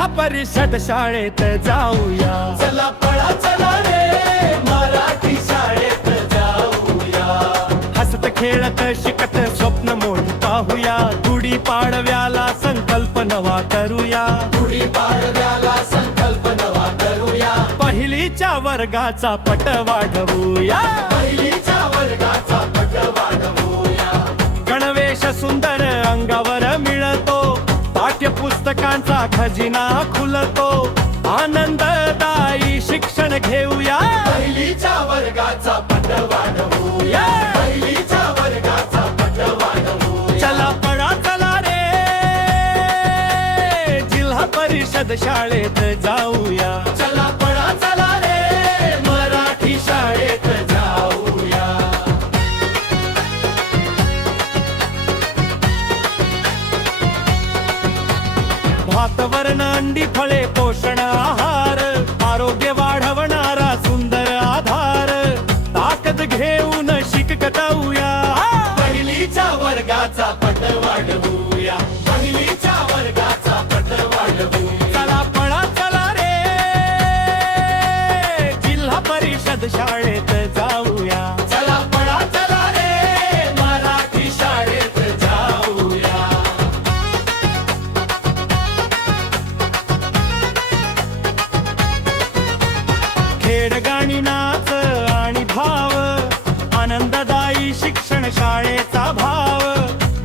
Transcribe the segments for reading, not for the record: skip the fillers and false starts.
जिल्हा परिषद शाळेत जाऊया, चला पळा चला रे मराठी शाळेत जाऊया. हसत खेळत शिकत स्वप्न मोठी पाहूया, गुढी पाडव्याला संकल्प नवा करूया, गुढी पाडव्याला संकल्प नवा करूया. पहिलीच्या वर्गाचा पट वाढवूया, पहिलीच्या वर्गाचा पट वाढवूया. गणवेश सुंदर अंगावर मिळतो, पाठ्यपुस्तकांचा खजिना खुलतो, आनंददायी शिक्षण घेऊया, पहिलीच्या वर्गाचा पट वाढवूया. पहिलीच्या वर्गाचा पट वाढवूया. चला पळा चला रे जिल्हा परिषद शाळेत जाऊया, चला पळा चला रे मराठी शाळेत जाऊया. भात वर्ण अंडी फळे पोषण आहार, आरोग्य वाढवणारा सुंदर आधार, ताकद घेऊन शिकताऊया, पहिलीच्या वर्गाचा पट वाढवूया. पहिलीच्या वर्गाचा पट वाढवूया. चला पळा चला रे जिल्हा परिषद शाळेत जाऊया, चला पळा चला रे मराठी शाळेत जाऊया. खेळ गाणी नाच आणि भाव, आनंददायी शिक्षण शाळेचा भाव,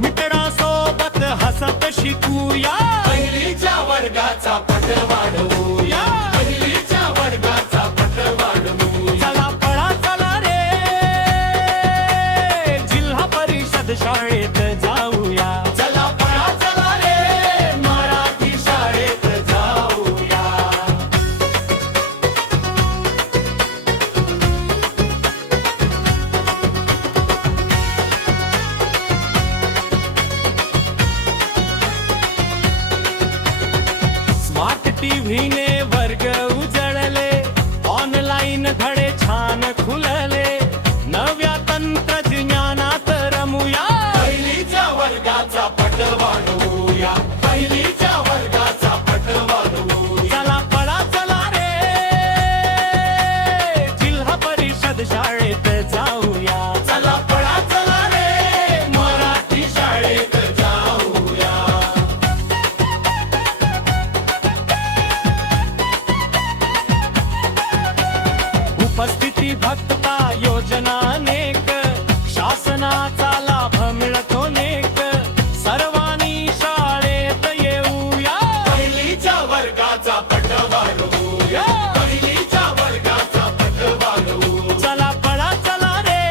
मित्रांसोबत हसत शिकूया, पहिलीच्या वर्गाचा पट वाढवूया. पहिलीच्या वर्गाचा पट वाढवूया. चला पळा चला रे जिल्हा परिषद शाळेत जाऊया, चला पळा चला रे मराठी शाळेत जाऊया. स्मार्ट टीव्हीने वर्ग उजळले, ऑनलाईन धडे छान खुलले, नव्या तंत्रज्ञानात रमूया, पहिलीच्या वर्गाचा पट वाढवूया. पहिलीच्या वर्गाचा पट वाढवूया. चला पळा चला रे जिल्हा परिषद शाळेत जाऊया, चला पळा चला रे मराठी शाळेत जाऊया. उपस्थिती भक्तता योजना अनेक, शासनाचा लाभ मिळतो नेक, सर्वांनी शाळेत येऊया, पहिलीच्या वर्गाचा पट वाढवूया. पहिलीच्या वर्गाचा पट वाढवूया. चला पळा चला रे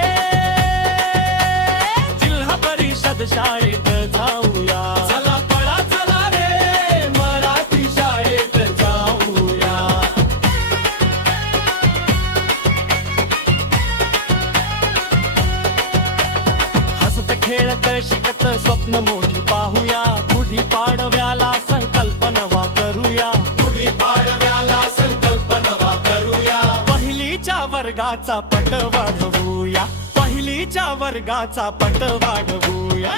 जिल्हा परिषद शाळेत जाऊया, चला पळा चला रे मराठी शाळेत जाऊया. हसत खेळत शिकत स्वप्न मोठी पाहूया, गुढी पाडव्याला संकल्प नवा करूया, गुढी पाडव्याला संकल्प नवा करूया. पहिलीच्या वर्गाचा पट वाढवूया, पहिलीच्या वर्गाचा पट वाढवूया.